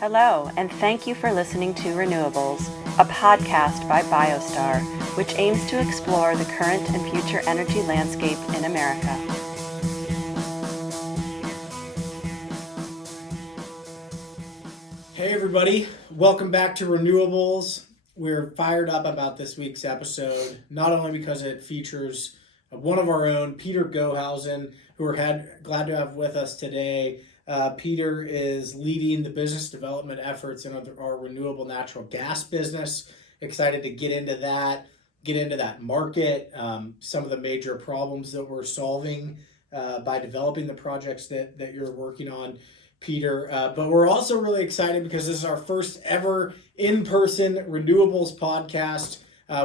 Hello, and thank you for listening to Renewables, a podcast by BioStar, which aims to explore the current and future energy landscape in America. Hey everybody, welcome back to Renewables. We're fired up about this week's episode, not only because it features one of our own, Peter Goehausen, who we're glad to have with us today. Peter is leading the business development efforts in our renewable natural gas business. Excited to get into that market, some of the major problems that we're solving by developing the projects that you're working on, Peter. But we're also really excited because this is our first ever in-person Renewables podcast.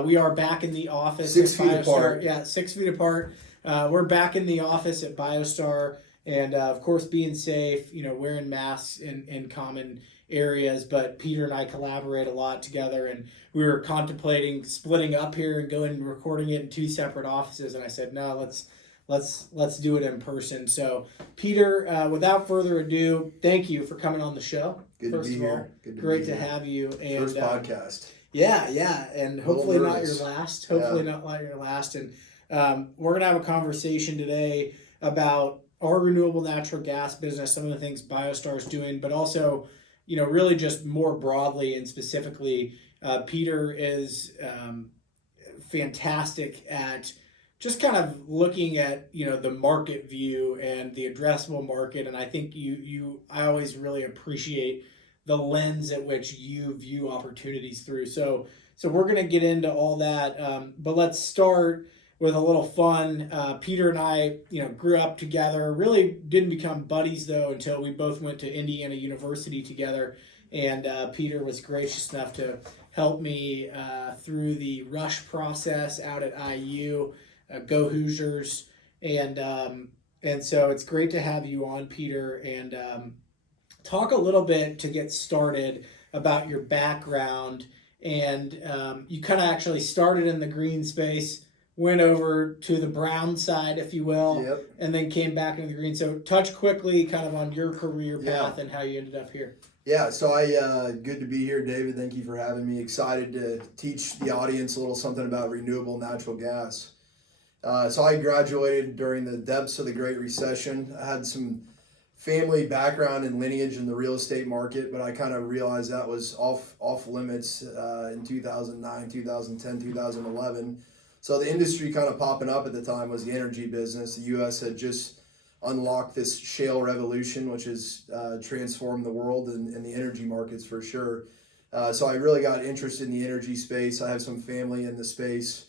We are back in the office. 6 feet apart. Yeah, 6 feet apart. We're back in the office at BioStar. And of course, being safe, wearing masks in common areas. But Peter and I collaborate a lot together, and we were contemplating splitting up here and going and recording it in two separate offices. And I said, no, let's do it in person. So, Peter, without further ado, thank you for coming on the show. Good to be here. Great to have you. And first podcast. Yeah, and hopefully not your last. Not your last. And we're gonna have a conversation today about our renewable natural gas business, some of the things BioStar is doing, but also, really just more broadly and specifically, Peter is fantastic at just kind of looking at, the market view and the addressable market. And I think I always really appreciate the lens at which you view opportunities through. So we're going to get into all that, but let's start with a little fun. Peter and I, grew up together. Really didn't become buddies though until we both went to Indiana University together. And Peter was gracious enough to help me through the rush process out at IU, Go Hoosiers, and so it's great to have you on, Peter, and talk a little bit to get started about your background. And you kind of actually started in the green space, went over to the brown side, if you will, Yep. and then came back into the green. So touch quickly kind of on your career path and how you ended up here. Yeah, so good to be here, David. Thank you for having me. Excited to teach the audience a little something about renewable natural gas. So I graduated during the depths of the Great Recession. I had some family background and lineage in the real estate market, but I kind of realized that was off limits in 2009, 2010, 2011. So the industry kind of popping up at the time was the energy business. The U.S. had just unlocked this shale revolution, which has transformed the world and the energy markets for sure. So I really got interested in the energy space. I have some family in the space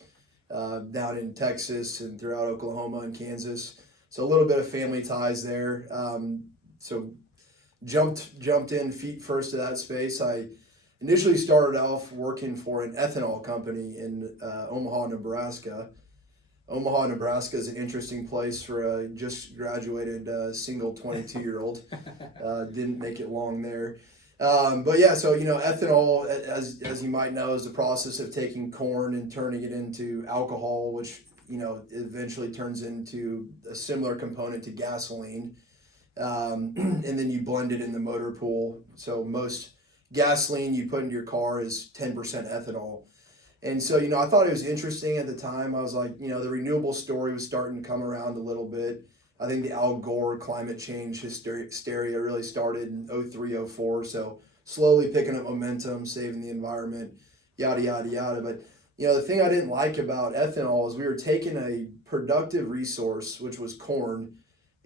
down in Texas and throughout Oklahoma and Kansas. So a little bit of family ties there. So jumped in feet first to that space. I initially started off working for an ethanol company in Omaha, Nebraska. Omaha, Nebraska is an interesting place for a just graduated single 22-year-old. Didn't make it long there. But yeah, so, ethanol, as you might know, is the process of taking corn and turning it into alcohol, which, eventually turns into a similar component to gasoline. And then you blend it in the motor pool. So most gasoline you put into your car is 10% ethanol. And so, I thought it was interesting at the time. I was like, the renewable story was starting to come around a little bit. I think the Al Gore climate change hysteria really started in 03, 04. So slowly picking up momentum, saving the environment, yada, yada, yada. But, the thing I didn't like about ethanol is we were taking a productive resource, which was corn,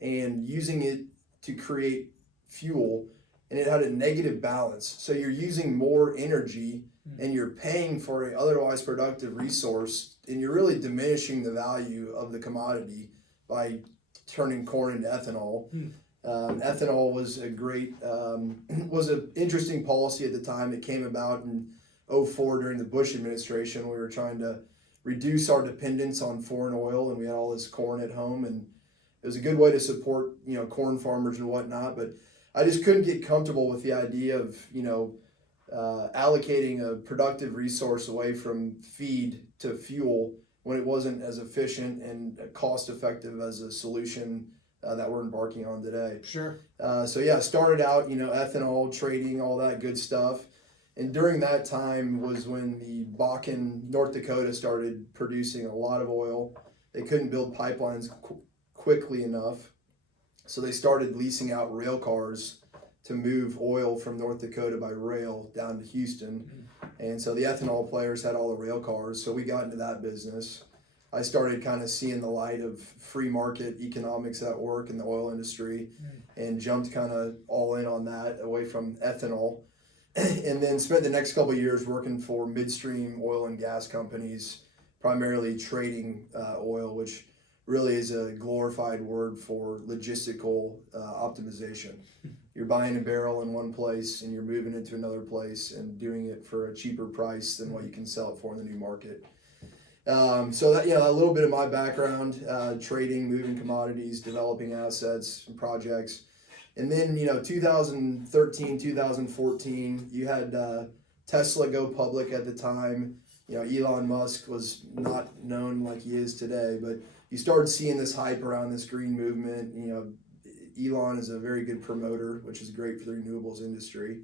and using it to create fuel, and it had a negative balance. So you're using more energy and you're paying for an otherwise productive resource, and you're really diminishing the value of the commodity by turning corn into ethanol. Ethanol was was an interesting policy at the time. It came about in 04 during the Bush administration. We were trying to reduce our dependence on foreign oil, and we had all this corn at home, and it was a good way to support, corn farmers and whatnot. But I just couldn't get comfortable with the idea of, allocating a productive resource away from feed to fuel when it wasn't as efficient and cost effective as a solution that we're embarking on today. Sure. So yeah, started out, ethanol trading, all that good stuff. And during that time was when the Bakken, North Dakota started producing a lot of oil. They couldn't build pipelines quickly enough. So they started leasing out rail cars to move oil from North Dakota by rail down to Houston. And so the ethanol players had all the rail cars. So we got into that business. I started kind of seeing the light of free market economics at work in the oil industry and jumped kind of all in on that away from ethanol. And then spent the next couple of years working for midstream oil and gas companies, primarily trading oil, which really is a glorified word for logistical optimization. You're buying a barrel in one place and you're moving it to another place and doing it for a cheaper price than what you can sell it for in the new market. So that, a little bit of my background, trading, moving commodities, developing assets and projects. And then, 2013, 2014, you had Tesla go public at the time. Elon Musk was not known like he is today, but you started seeing this hype around this green movement. Elon is a very good promoter, which is great for the renewables industry.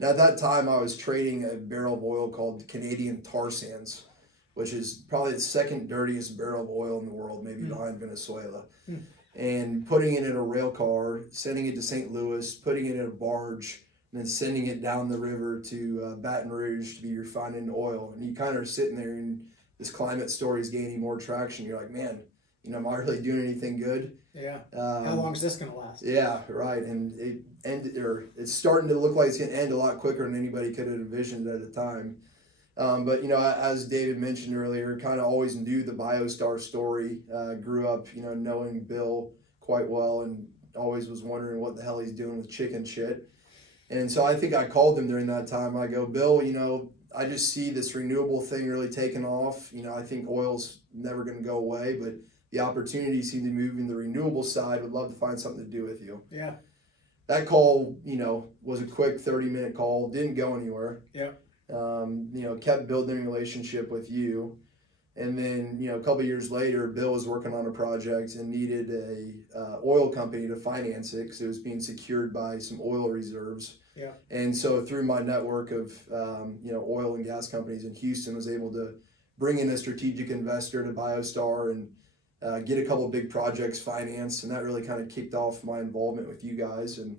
And at that time, I was trading a barrel of oil called Canadian tar sands, which is probably the second dirtiest barrel of oil in the world, maybe behind Venezuela. And putting it in a rail car, sending it to St. Louis, putting it in a barge, and then sending it down the river to Baton Rouge to be refined into oil. And you kind of are sitting there and this climate story is gaining more traction. You're like, man, am I really doing anything good? Yeah. How long is this going to last? Yeah, right. And it's starting to look like it's going to end a lot quicker than anybody could have envisioned at the time. But as David mentioned earlier, kind of always knew the BioStar story. Grew up, knowing Bill quite well, and always was wondering what the hell he's doing with chicken shit. And so I think I called him during that time. I go, Bill, I just see this renewable thing really taking off. I think oil's never going to go away, but the opportunities seem to move in the renewable side. Would love to find something to do with you. Yeah. That call, was a quick 30-minute call. Didn't go anywhere. Yeah. Kept building a relationship with you. And then, a couple of years later, Bill was working on a project and needed a oil company to finance it because it was being secured by some oil reserves. Yeah. And so through my network of, oil and gas companies in Houston, was able to bring in a strategic investor to BioStar and get a couple of big projects financed. And that really kind of kicked off my involvement with you guys. And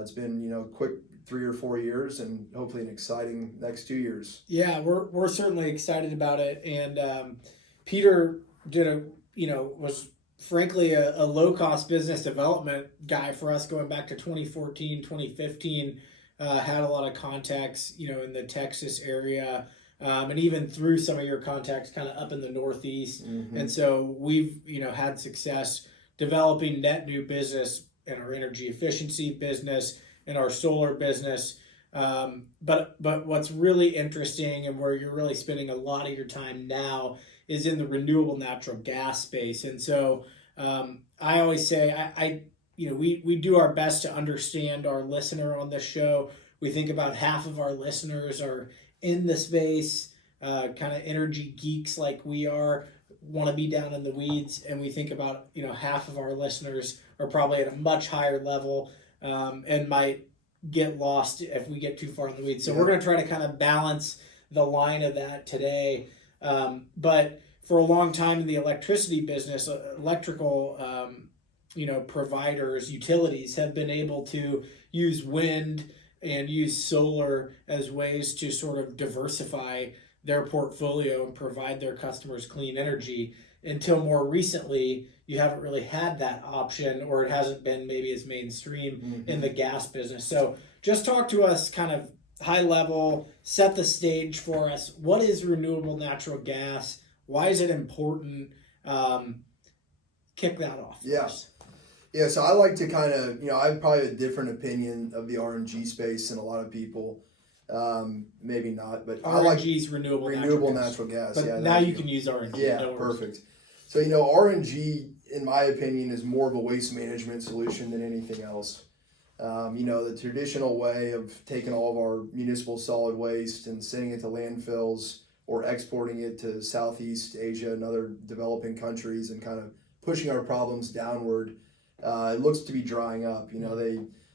it's been, quick 3 or 4 years and hopefully an exciting next 2 years. Yeah, we're certainly excited about it. And Peter was frankly a low-cost business development guy for us going back to 2014, 2015. Had a lot of contacts, in the Texas area, and even through some of your contacts kind of up in the Northeast. Mm-hmm. And so we've, had success developing net new business in our energy efficiency business, in our solar business. But what's really interesting and where you're really spending a lot of your time now is in the renewable natural gas space. And so I always say, we do our best to understand our listener on this show. We think about half of our listeners are in the space, kind of energy geeks like we are, want to be down in the weeds. And we think about, half of our listeners are probably at a much higher level and might get lost if we get too far in the weeds. So we're going to try to kind of balance the line of that today. But for a long time in the electricity business, electrical, providers, utilities have been able to use wind and use solar as ways to sort of diversify their portfolio and provide their customers clean energy. Until more recently, you haven't really had that option, or it hasn't been maybe as mainstream in the gas business. So just talk to us kind of high level, set the stage for us. What is renewable natural gas? Why is it important? Kick that off for us. Yeah, so I like to kind of, I have probably a different opinion of the RNG space than a lot of people. Maybe not, but RNG is renewable natural gas. But now you can use RNG. Yeah, perfect. So, RNG, in my opinion, is more of a waste management solution than anything else. The traditional way of taking all of our municipal solid waste and sending it to landfills or exporting it to Southeast Asia and other developing countries and kind of pushing our problems downward it looks to be drying up. You know,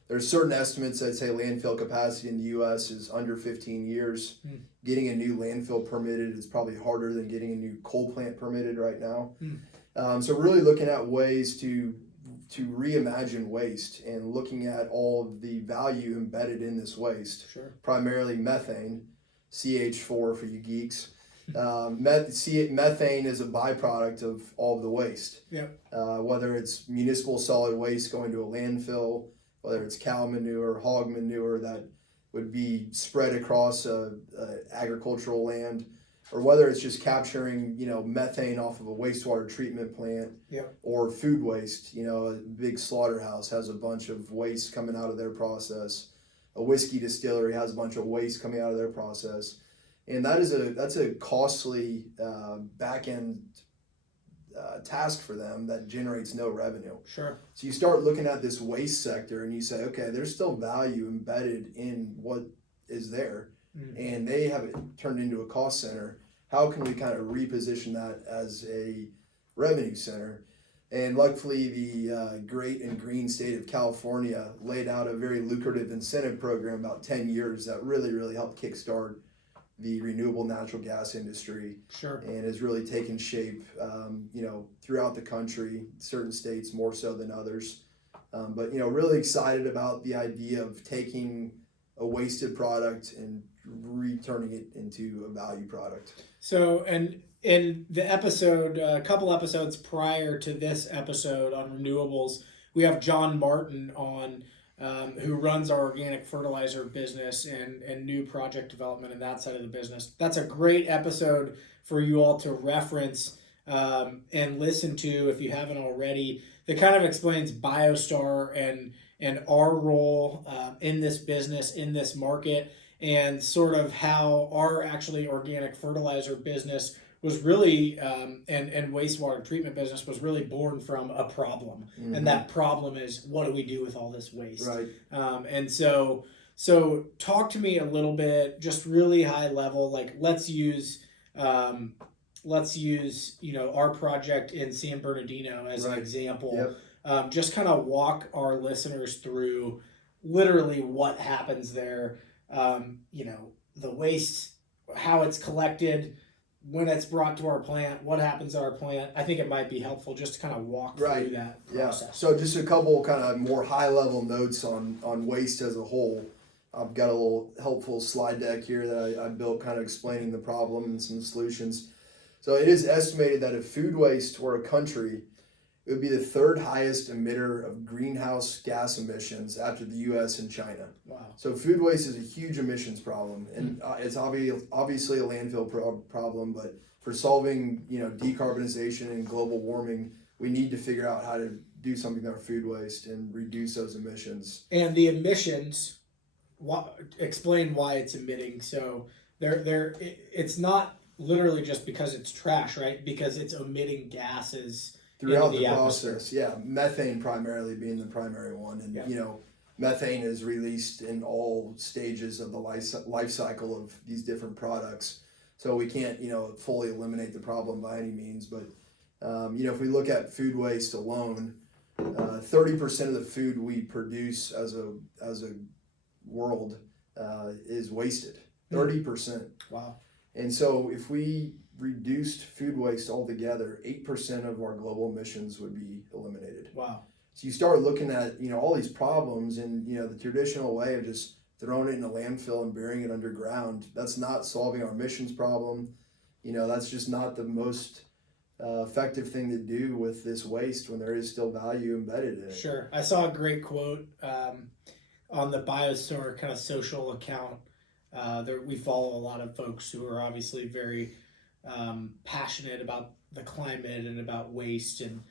there's certain estimates that say landfill capacity in the U.S. is under 15 years. Getting a new landfill permitted is probably harder than getting a new coal plant permitted right now. So really looking at ways to reimagine waste and looking at all of the value embedded in this waste, primarily methane, CH4 for you geeks. Methane is a byproduct of all of the waste. Whether it's municipal solid waste going to a landfill, whether it's cow manure, hog manure that would be spread across agricultural land, or whether it's just capturing, you know, methane off of a wastewater treatment plant, or food waste. You know, a big slaughterhouse has a bunch of waste coming out of their process. A whiskey distillery has a bunch of waste coming out of their process, and that's a costly back end task for them that generates no revenue. So you start looking at this waste sector and you say, okay, there's still value embedded in what is there, and they have it turned into a cost center. How can we kind of reposition that as a revenue center? And luckily, the great and green state of California laid out a very lucrative incentive program about 10 years that really helped kickstart the renewable natural gas industry, and has really taken shape, you know, throughout the country, certain states more so than others. But, you know, really excited about the idea of taking a wasted product and returning it into a value product. So, and in the episode, a couple episodes prior to this episode on renewables, we have John Martin on, who runs our organic fertilizer business and new project development and that side of the business. That's a great episode for you all to reference and listen to if you haven't already. That kind of explains BioStar and our role in this business, in this market, and sort of how our actually organic fertilizer business was really, and wastewater treatment business was really born from a problem. And that problem is, what do we do with all this waste? And so talk to me a little bit, just really high level, like let's use, you know, our project in San Bernardino as an example. Just kind of walk our listeners through literally what happens there, you know, the waste, how it's collected, when it's brought to our plant, what happens at our plant. I think it might be helpful just to kind of walk through that process. So just a couple kind of more high level notes on waste as a whole. I've got a little helpful slide deck here that I built kind of explaining the problem and some solutions. So it is estimated that if food waste were a country, it would be the third highest emitter of greenhouse gas emissions after the U.S. and China. So food waste is a huge emissions problem, and it's obviously a landfill problem. But for solving, you know, decarbonization and global warming, we need to figure out how to do something with our food waste and reduce those emissions. And the emissions, explain why it's emitting. So it's not literally just because it's trash, right? Because it's emitting gases throughout the process. Methane primarily being the primary one, and you know, methane is released in all stages of the life cycle of these different products. So we can't, you know, fully eliminate the problem by any means, but you know, if we look at food waste alone, 30% of the food we produce as a world is wasted. 30%. Wow. And so if we reduced food waste altogether, 8% of our global emissions would be eliminated. Wow. So you start looking at, you know, all these problems, and, you know, the traditional way of just throwing it in a landfill and burying it underground, that's not solving our emissions problem. You know, that's just not the most effective thing to do with this waste when there is still value embedded in it. Sure. I saw a great quote on the BioStar kind of social account. We follow a lot of folks who are obviously very passionate about the climate and about waste, and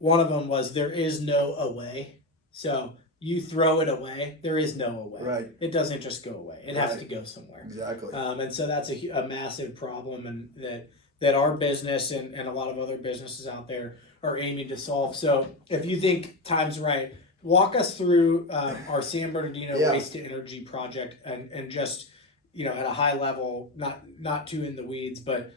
one of them was, there is no away. So you throw it away, there is no away. It doesn't just go away, it has to go somewhere. Exactly. And so that's a massive problem, and that our business and a lot of other businesses out there are aiming to solve. So if you think time's right, walk us through our San Bernardino waste to energy project, and just, you know, at a high level, not too in the weeds, but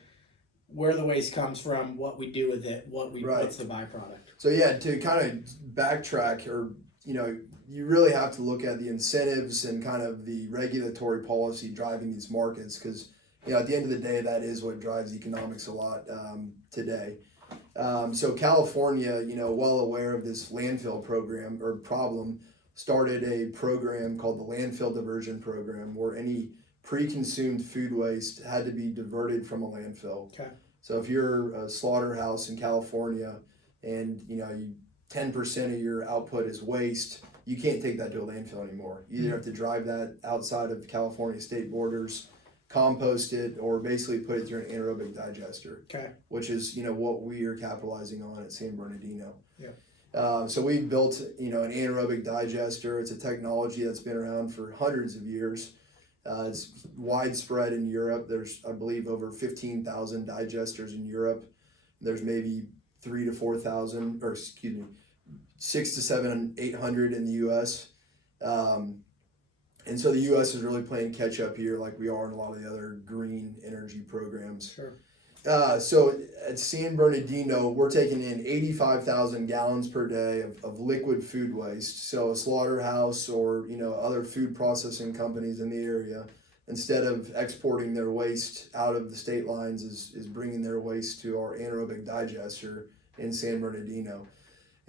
where the waste comes from, what we do with it, what's the byproduct. So yeah, to kind of backtrack, or you really have to look at the incentives and kind of the regulatory policy driving these markets, because at the end of the day, that is what drives economics a lot today. So California, well aware of this landfill program or problem, started a program called the Landfill Diversion Program, where any pre-consumed food waste had to be diverted from a landfill. Okay. So if you're a slaughterhouse in California and 10% of your output is waste, you can't take that to a landfill anymore. You either have to drive that outside of California state borders, compost it, or basically put it through an anaerobic digester. Okay. Which is what we are capitalizing on at San Bernardino. Yeah. So we've built an anaerobic digester. It's a technology that's been around for hundreds of years. It's widespread in Europe. There's, I believe, over 15,000 digesters in Europe. There's maybe 3,000 to 4,000, or 600 to 700, 800 in the U.S. And so the U.S. is really playing catch up here, like we are in a lot of the other green energy programs. Sure. So at San Bernardino, we're taking in 85,000 gallons per day of liquid food waste. So a slaughterhouse or other food processing companies in the area, instead of exporting their waste out of the state lines, is bringing their waste to our anaerobic digester in San Bernardino.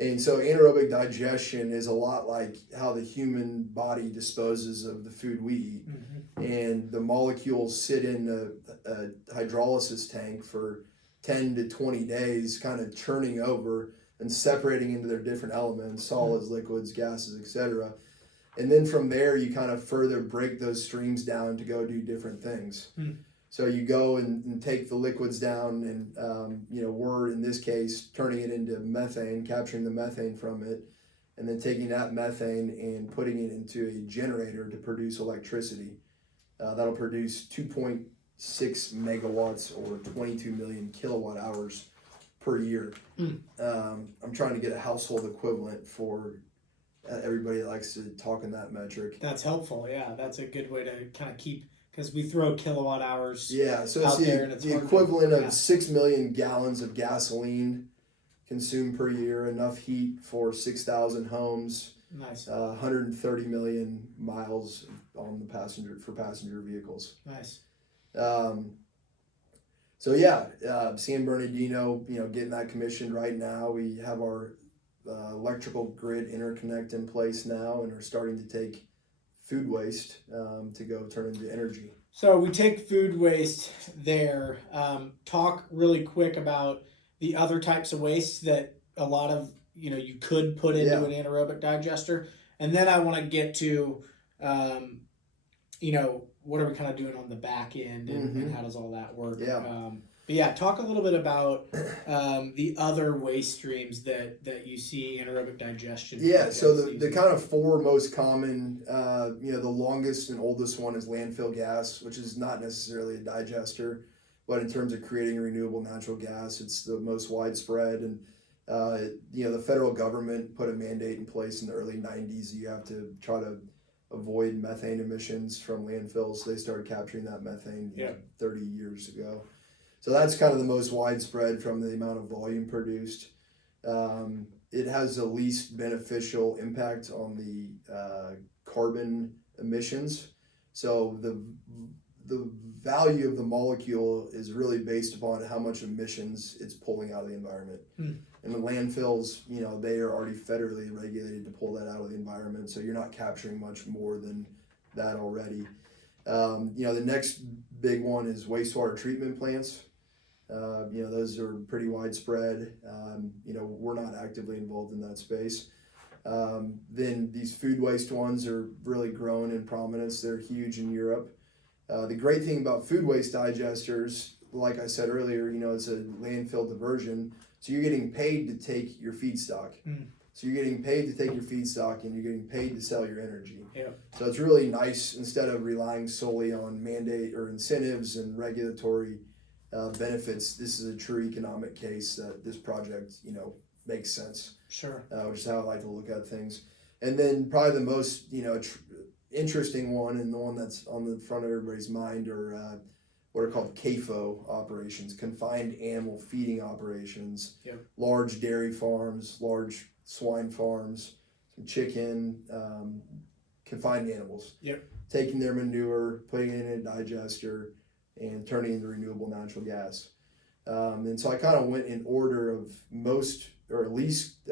And so anaerobic digestion is a lot like how the human body disposes of the food we eat. Mm-hmm. And the molecules sit in a hydrolysis tank for 10 to 20 days, kind of churning over and separating into their different elements, solids, liquids, gases, etc. And then from there, you kind of further break those streams down to go do different things. Mm. So you go and take the liquids down, and we're in this case turning it into methane, capturing the methane from it, and then taking that methane and putting it into a generator to produce electricity. That'll produce 2.6 megawatts or 22 million kilowatt hours per year. Mm. I'm trying to get a household equivalent for everybody that likes to talk in that metric. That's helpful. Yeah, that's a good way to kind of keep. Because we throw kilowatt hours. Yeah, so it's the equivalent of 6 million gallons of gasoline consumed per year, enough heat for 6,000 homes. Nice. 130 million miles on the passenger vehicles. Nice. San Bernardino, getting that commissioned right now. We have our electrical grid interconnect in place now, and are starting to take food waste to go turn into energy. So we take food waste there. Talk really quick about the other types of waste that a lot of you could put into an anaerobic digester, and then I want to get to what are we kind of doing on the back end, and how does all that work? Yeah. Talk a little bit about the other waste streams that you see anaerobic digestion. Yeah, so the kind of four most common, the longest and oldest one is landfill gas, which is not necessarily a digester, but in terms of creating renewable natural gas, it's the most widespread. And the federal government put a mandate in place in the early 90s. You have to try to avoid methane emissions from landfills. So they started capturing that methane 30 years ago. So that's kind of the most widespread from the amount of volume produced. It has the least beneficial impact on the carbon emissions. So the value of the molecule is really based upon how much emissions it's pulling out of the environment. And the landfills, they are already federally regulated to pull that out of the environment. So you're not capturing much more than that already. The next big one is wastewater treatment plants. Those are pretty widespread. We're not actively involved in that space. Then these food waste ones are really growing in prominence. They're huge in Europe. The great thing about food waste digesters, like I said earlier, it's a landfill diversion. So you're getting paid to take your feedstock. So you're getting paid to take your feedstock, and you're getting paid to sell your energy. Yeah. So it's really nice, instead of relying solely on mandate or incentives and regulatory benefits. This is a true economic case that this project, makes sense. Sure. Which is how I like to look at things. And then probably the most, interesting one, and the one that's on the front of everybody's mind, are what are called CAFO operations, confined animal feeding operations, Yep. large dairy farms, large swine farms, some chicken, confined animals. Yep. Taking their manure, putting it in a digester, and turning it into renewable natural gas. And so I kind of went in order of most, or at least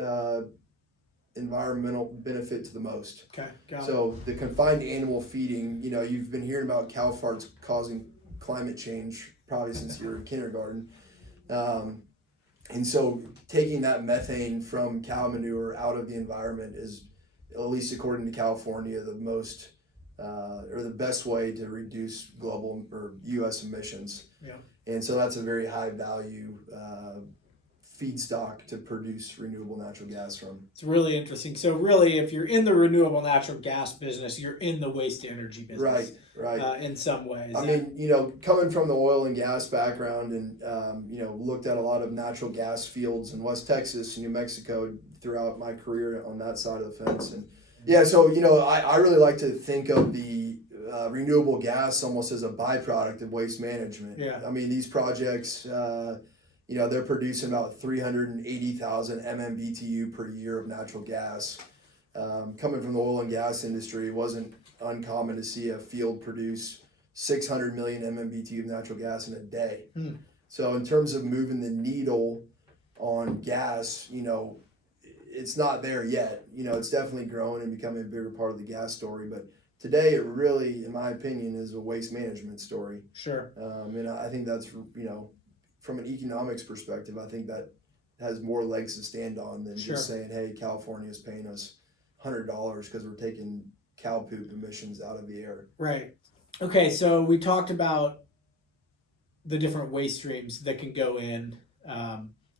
environmental benefit to the most. Okay, got it. So the confined animal feeding, you've been hearing about cow farts causing climate change probably since you were in kindergarten. And so taking that methane from cow manure out of the environment is, at least according to California, the most or the best way to reduce global or U.S. emissions. Yeah. And so that's a very high value feedstock to produce renewable natural gas from. It's really interesting. So really, if you're in the renewable natural gas business, you're in the waste to energy business. Right. In some ways. I mean, coming from the oil and gas background and, looked at a lot of natural gas fields in West Texas and New Mexico throughout my career on that side of the fence. And yeah, so, I really like to think of the renewable gas almost as a byproduct of waste management. Yeah. I mean, these projects, they're producing about 380,000 MMBTU per year of natural gas. Coming from the oil and gas industry, it wasn't uncommon to see a field produce 600 million MMBTU of natural gas in a day. So in terms of moving the needle on gas, it's not there yet. It's definitely growing and becoming a bigger part of the gas story. But today it really, in my opinion, is a waste management story. Sure. And I think that's, from an economics perspective, I think that has more legs to stand on than just saying, hey, California is paying us $100 because we're taking cow poop emissions out of the air. Right. Okay, so we talked about the different waste streams that can go in,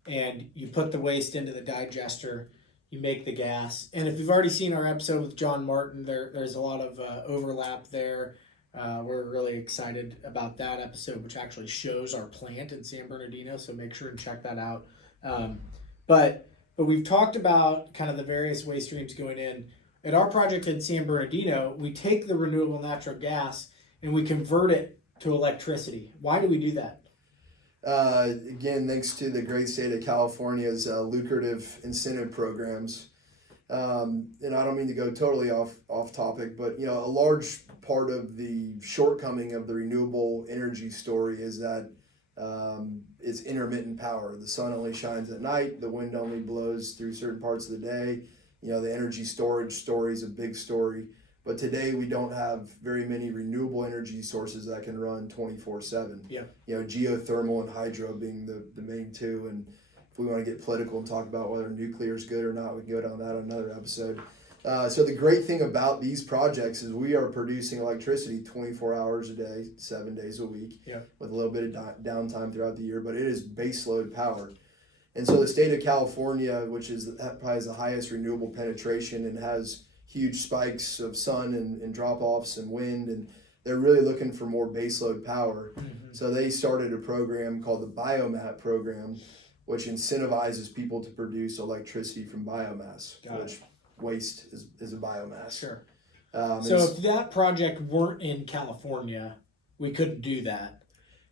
and you put the waste into the digester, you make the gas. And if you've already seen our episode with John Martin, there's a lot of overlap there. We're really excited about that episode, which actually shows our plant in San Bernardino, so make sure and check that out. But we've talked about kind of the various waste streams going in. At our project in San Bernardino, we take the renewable natural gas and we convert it to electricity. Why do we do that? Again, thanks to the great state of California's lucrative incentive programs. And I don't mean to go totally off topic, but a large part of the shortcoming of the renewable energy story is that it's intermittent power. The sun only shines at night, the wind only blows through certain parts of the day. The energy storage story is a big story, but today we don't have very many renewable energy sources that can run 24/7. Yeah. Geothermal and hydro being the main two. And if we want to get political and talk about whether nuclear is good or not, we can go down that on another episode. So the great thing about these projects is we are producing electricity 24 hours a day, 7 days a week, with a little bit of downtime throughout the year, but it is baseload power. And so the state of California, which probably has the highest renewable penetration and has huge spikes of sun and drop-offs and wind, and they're really looking for more baseload power. Mm-hmm. So they started a program called the BioMat program, which incentivizes people to produce electricity from biomass, which waste is a biomass. Sure. So if that project weren't in California, we couldn't do that.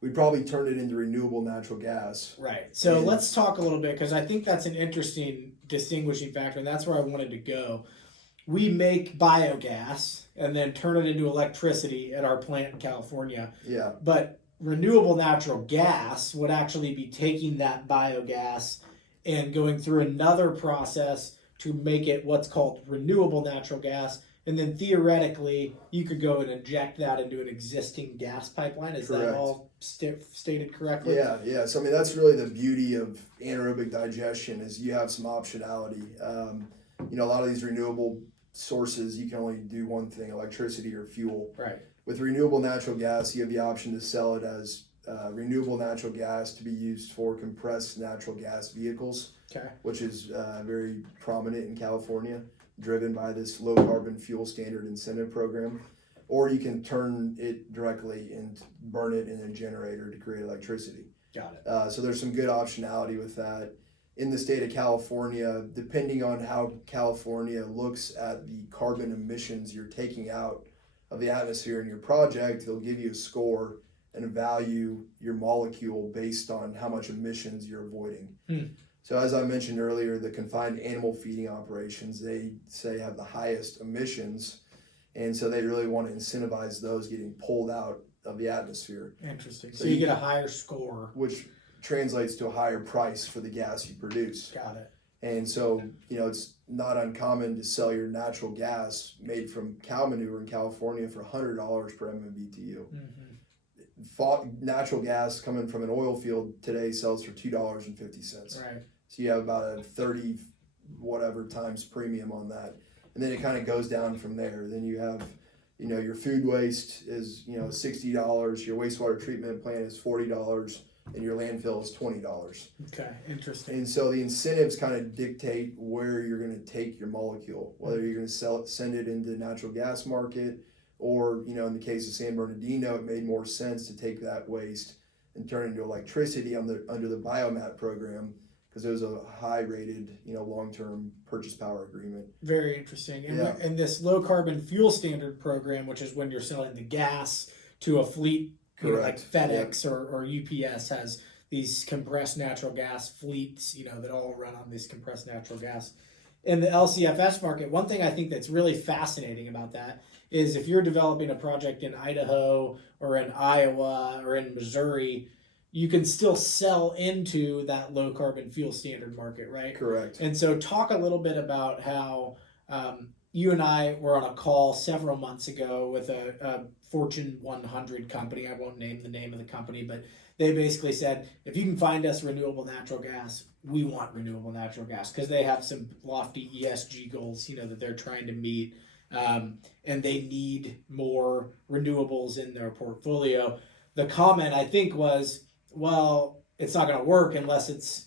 We'd probably turn it into renewable natural gas. Right. So let's talk a little bit, because I think that's an interesting distinguishing factor, and that's where I wanted to go. We make biogas and then turn it into electricity at our plant in California. Yeah. But renewable natural gas would actually be taking that biogas and going through another process to make it what's called renewable natural gas. And then theoretically, you could go and inject that into an existing gas pipeline. Is Correct. That all stated correctly? Yeah. So, that's really the beauty of anaerobic digestion is you have some optionality. A lot of these renewable sources, you can only do one thing, electricity or fuel. Right. With renewable natural gas, you have the option to sell it as renewable natural gas to be used for compressed natural gas vehicles, which is very prominent in California, driven by this low carbon fuel standard incentive program. Or you can turn it directly and burn it in a generator to create electricity. Got it. So there's some good optionality with that. In the state of California, depending on how California looks at the carbon emissions you're taking out of the atmosphere in your project, they'll give you a score, and value your molecule based on how much emissions you're avoiding. So as I mentioned earlier, the confined animal feeding operations, they say have the highest emissions, and so they really want to incentivize those getting pulled out of the atmosphere. Interesting. So you get a higher score. Which translates to a higher price for the gas you produce. Got it. And so, it's not uncommon to sell your natural gas made from cow manure in California for $100 per MMBTU. Natural gas coming from an oil field today sells for $2.50. Right. So you have about a 30 whatever times premium on that. And then it kind of goes down from there. Then you have, your food waste is, $60, your wastewater treatment plant is $40, and your landfill is $20. Okay, interesting. And so the incentives kind of dictate where you're going to take your molecule, whether you're going to send it into the natural gas market, or, in the case of San Bernardino, it made more sense to take that waste and turn it into electricity under the biomat program, because it was a high-rated, long-term purchase power agreement. Very interesting. And this low-carbon fuel standard program, which is when you're selling the gas to a fleet, like FedEx or UPS, has these compressed natural gas fleets, that all run on this compressed natural gas. In the LCFS market, one thing I think that's really fascinating about that is if you're developing a project in Idaho or in Iowa or in Missouri, you can still sell into that low carbon fuel standard market, right? Correct. And so talk a little bit about how you and I were on a call several months ago with a Fortune 100 company. I won't name the name of the company, but they basically said, if you can find us renewable natural gas, we want renewable natural gas, because they have some lofty ESG goals, that they're trying to meet, and they need more renewables in their portfolio. The comment, I think, was, well, it's not going to work unless it's,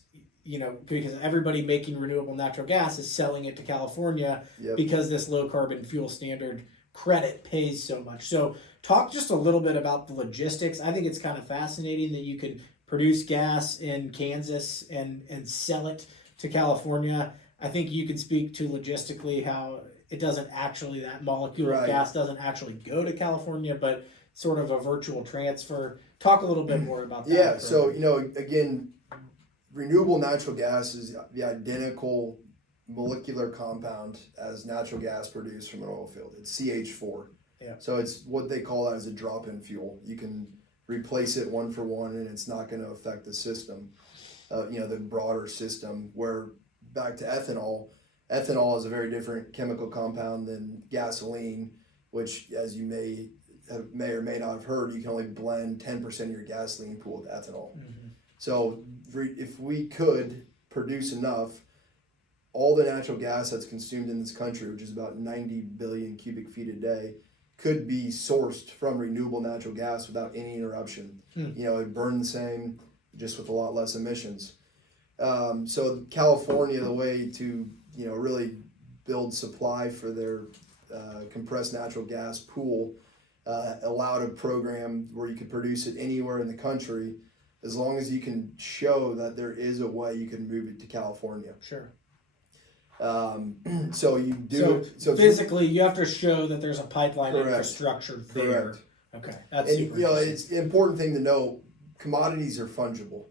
because everybody making renewable natural gas is selling it to California because this low carbon fuel standard credit pays so much. So talk just a little bit about the logistics. I think it's kind of fascinating that you can produce gas in Kansas and sell it to California. I think you can speak to logistically how it doesn't actually, that molecule of gas doesn't actually go to California, but sort of a virtual transfer. Talk a little bit more about that. Yeah, so, again, renewable natural gas is the identical molecular compound as natural gas produced from an oil field. It's CH4. Yeah. So it's what they call as a drop-in fuel. You can replace it one for one, and it's not going to affect the system, the broader system. Where back to ethanol, ethanol is a very different chemical compound than gasoline, which, as you may or may not have heard, you can only blend 10% of your gasoline pool with ethanol. Mm-hmm. So if we could produce enough, all the natural gas that's consumed in this country, which is about 90 billion cubic feet a day, could be sourced from renewable natural gas without any interruption. It burn the same, just with a lot less emissions. So California, the way to really build supply for their compressed natural gas pool, allowed a program where you could produce it anywhere in the country, as long as you can show that there is a way you can move it to California. Sure. So you do. So physically, you have to show that there's a pipeline infrastructure there. Correct. Okay, that's and super it's the important thing to know. Commodities are fungible.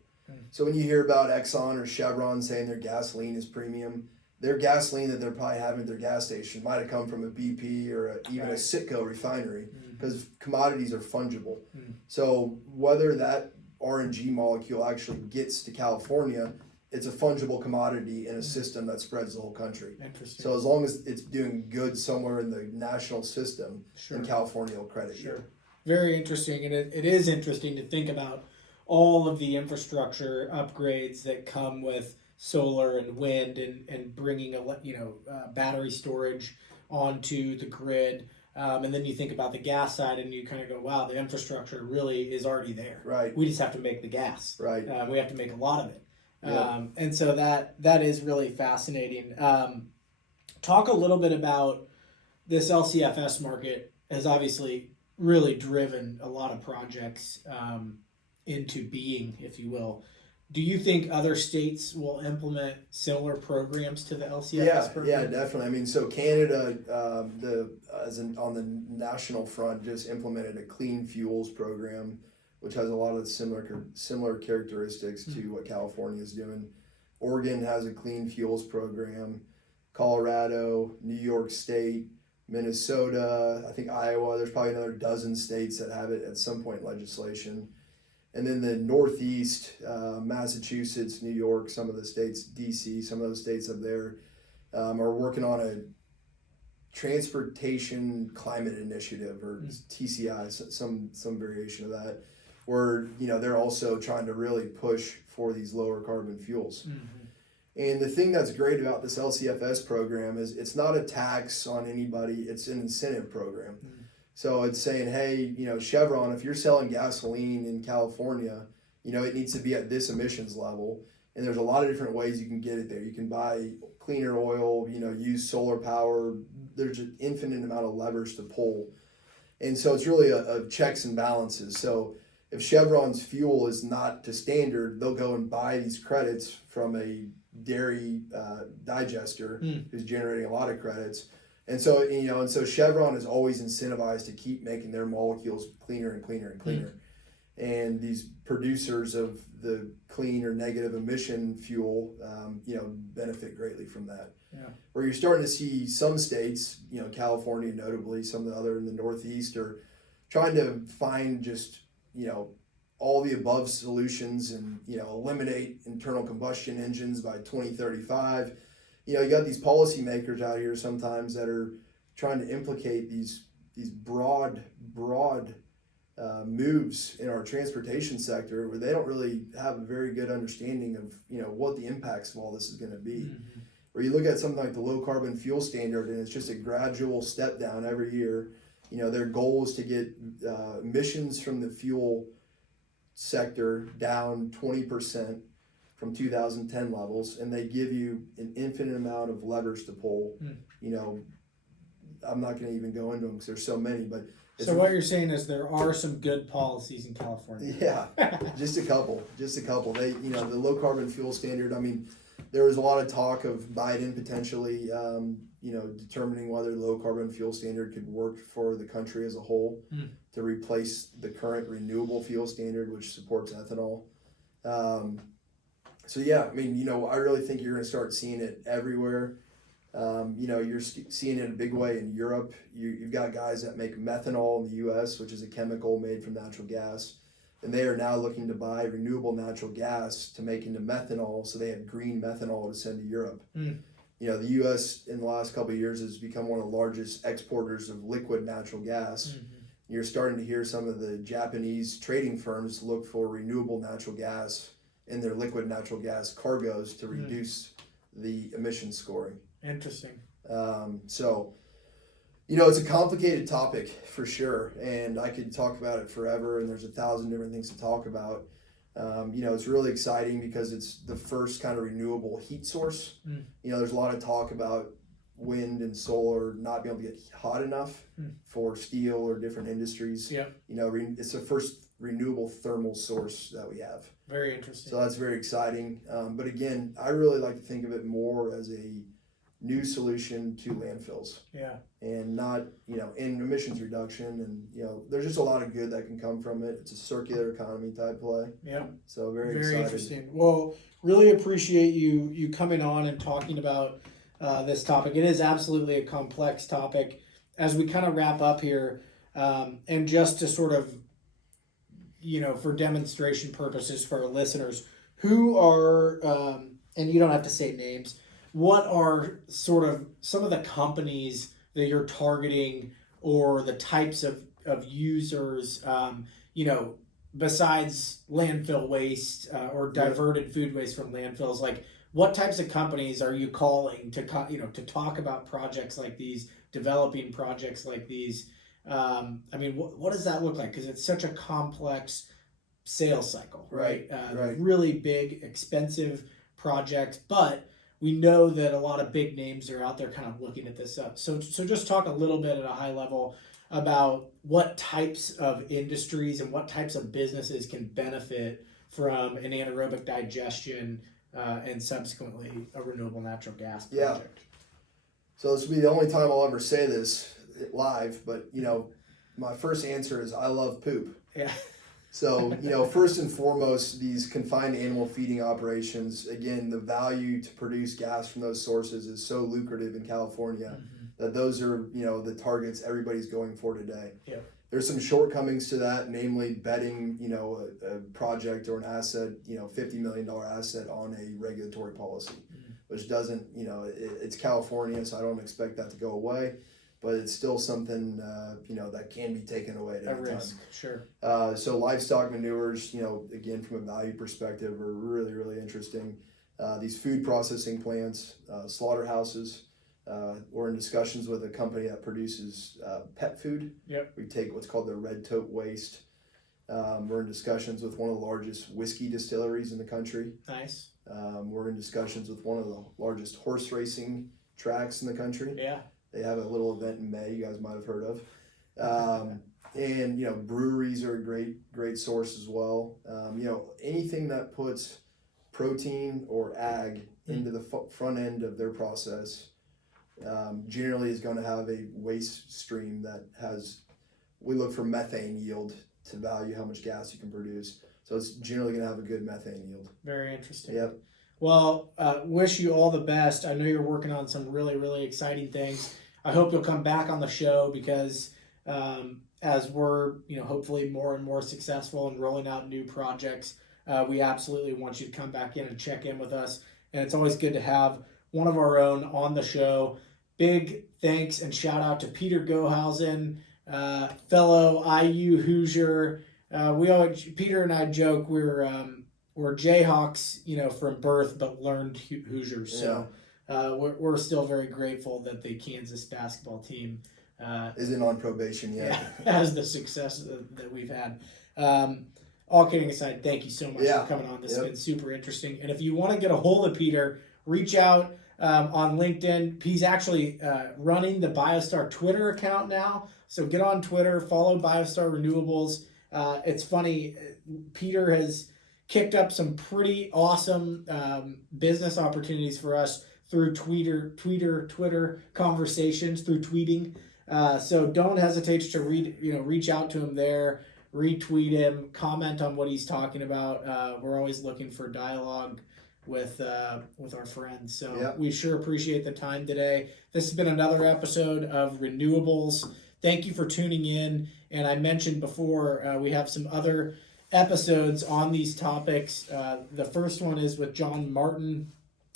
So when you hear about Exxon or Chevron saying their gasoline is premium, their gasoline that they're probably having at their gas station might have come from a BP or even a Citgo refinery, because commodities are fungible. So whether that RNG molecule actually gets to California, it's a fungible commodity in a system that spreads the whole country. Interesting. So as long as it's doing good somewhere in the national system, then California will credit you. Very interesting, and it is interesting to think about all of the infrastructure upgrades that come with solar and wind and bringing battery storage onto the grid. And then you think about the gas side and you kind of go, wow, the infrastructure really is already there. Right. We just have to make the gas. Right. We have to make a lot of it. Yeah. And so that is really fascinating. Talk a little bit about this LCFS market has obviously really driven a lot of projects into being, if you will. Do you think other states will implement similar programs to the LCFS program? Yeah, definitely. I mean, so Canada, on the national front, just implemented a clean fuels program, which has a lot of similar characteristics to what California is doing. Oregon has a clean fuels program. Colorado, New York State, Minnesota, I think Iowa, there's probably another dozen states that have it at some point in legislation. And then the Northeast, Massachusetts, New York, some of the states, DC, some of those states up there are working on a transportation climate initiative, or TCI, some variation of that, where they're also trying to really push for these lower carbon fuels. And the thing that's great about this LCFS program is it's not a tax on anybody, it's an incentive program. So it's saying, hey, Chevron, if you're selling gasoline in California, it needs to be at this emissions level. And there's a lot of different ways you can get it there. You can buy cleaner oil, use solar power. There's an infinite amount of levers to pull. And so it's really a checks and balances. So if Chevron's fuel is not to standard, they'll go and buy these credits from a dairy digester who's generating a lot of credits. And so Chevron is always incentivized to keep making their molecules cleaner and cleaner and cleaner. And these producers of the clean or negative emission fuel, benefit greatly from that. Yeah. Where you're starting to see some states, California notably, some of the other in the Northeast, are trying to find just, all the above solutions and, eliminate internal combustion engines by 2035. You got these policymakers out here sometimes that are trying to implicate these broad moves in our transportation sector where they don't really have a very good understanding of, what the impacts of all this is going to be. Where you look at something like the low carbon fuel standard, and it's just a gradual step down every year. Their goal is to get emissions from the fuel sector down 20% from 2010 levels, and they give you an infinite amount of levers to pull. I'm not going to even go into them because there's so many, but so what you're saying is there are some good policies in California. Yeah, just a couple. They, the low carbon fuel standard. I mean, there was a lot of talk of Biden potentially, determining whether the low carbon fuel standard could work for the country as a whole to replace the current renewable fuel standard, which supports ethanol. So yeah, I mean, I really think you're going to start seeing it everywhere. You're seeing it in a big way in Europe. You've got guys that make methanol in the U.S., which is a chemical made from natural gas. And they are now looking to buy renewable natural gas to make into methanol, so they have green methanol to send to Europe. The U.S. in the last couple of years has become one of the largest exporters of liquid natural gas. You're starting to hear some of the Japanese trading firms look for renewable natural gas in their liquid natural gas cargoes to reduce the emission scoring. Interesting. So, it's a complicated topic for sure, and I could talk about it forever, and there's 1,000 different things to talk about. It's really exciting because it's the first kind of renewable heat source. There's a lot of talk about wind and solar not being able to get hot enough for steel or different industries. Yeah. It's the first renewable thermal source that we have. Very interesting. So that's very exciting. But again, I really like to think of it more as a new solution to landfills. Yeah. And not, in emissions reduction, and, there's just a lot of good that can come from it. It's a circular economy type play. Yeah. So very excited. Interesting. Well, really appreciate you coming on and talking about this topic. It is absolutely a complex topic. As we kind of wrap up here, and just to sort of, for demonstration purposes for our listeners, who are, and you don't have to say names, what are sort of some of the companies that you're targeting, or the types of users, besides landfill waste or diverted food waste from landfills? Like, what types of companies are you calling to talk about projects like these, developing projects like these? What does that look like? Because it's such a complex sales cycle, right? Right. Really big, expensive project, but we know that a lot of big names are out there kind of looking at this up. So just talk a little bit at a high level about what types of industries and what types of businesses can benefit from an anaerobic digestion and subsequently a renewable natural gas project. Yeah. So this will be the only time I'll ever say this live, but my first answer is I love poop. Yeah. So, first and foremost, these confined animal feeding operations, again, the value to produce gas from those sources is so lucrative in California that those are, the targets everybody's going for today. Yeah. There's some shortcomings to that, namely betting, a project or an asset, $50 million asset on a regulatory policy, which doesn't, it's California, so I don't expect that to go away. But it's still something, that can be taken away at any time. Sure. So livestock manures, again, from a value perspective, are really, really interesting. These food processing plants, slaughterhouses. We're in discussions with a company that produces pet food. Yep. We take what's called the red tote waste. We're in discussions with one of the largest whiskey distilleries in the country. Nice. We're in discussions with one of the largest horse racing tracks in the country. Yeah. They have a little event in May you guys might have heard of. And, breweries are a great source as well. Anything that puts protein or ag into the front end of their process generally is going to have a waste stream we look for methane yield to value how much gas you can produce. So it's generally going to have a good methane yield. Very interesting. Yep. Well, wish you all the best. I know you're working on some really, really exciting things. I hope you'll come back on the show because as we're, hopefully more and more successful in rolling out new projects, we absolutely want you to come back in and check in with us. And it's always good to have one of our own on the show. Big thanks and shout out to Peter Goehausen, fellow IU Hoosier. Peter and I joke we're Jayhawks, from birth, but learned Hoosiers. So we're still very grateful that the Kansas basketball team isn't on probation yet. Has the success that we've had. All kidding aside, thank you so much for coming on. This has been super interesting. And if you want to get a hold of Peter, reach out on LinkedIn. He's actually running the BioStar Twitter account now. So get on Twitter, follow BioStar Renewables. It's funny, Peter has kicked up some pretty awesome business opportunities for us through Twitter conversations, through tweeting. So don't hesitate to reach out to him there, retweet him, comment on what he's talking about. We're always looking for dialogue with our friends. So we sure appreciate the time today. This has been another episode of Renewables. Thank you for tuning in. And I mentioned before, we have some other episodes on these topics. The first one is with John Martin,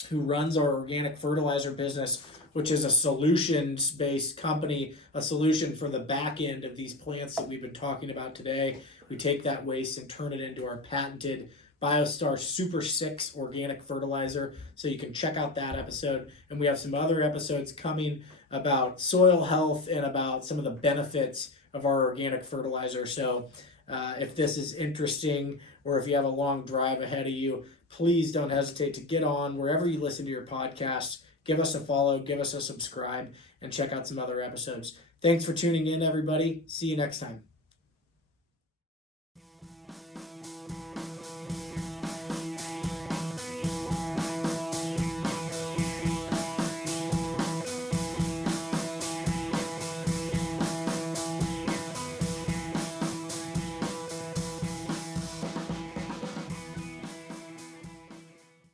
who runs our organic fertilizer business, which is a solutions-based company, a solution for the back end of these plants that we've been talking about today. We take that waste and turn it into our patented BioStar Super 6 organic fertilizer. So you can check out that episode. And we have some other episodes coming about soil health and about some of the benefits of our organic fertilizer. So if this is interesting, or if you have a long drive ahead of you, please don't hesitate to get on wherever you listen to your podcasts. Give us a follow, give us a subscribe, and check out some other episodes. Thanks for tuning in, everybody. See you next time.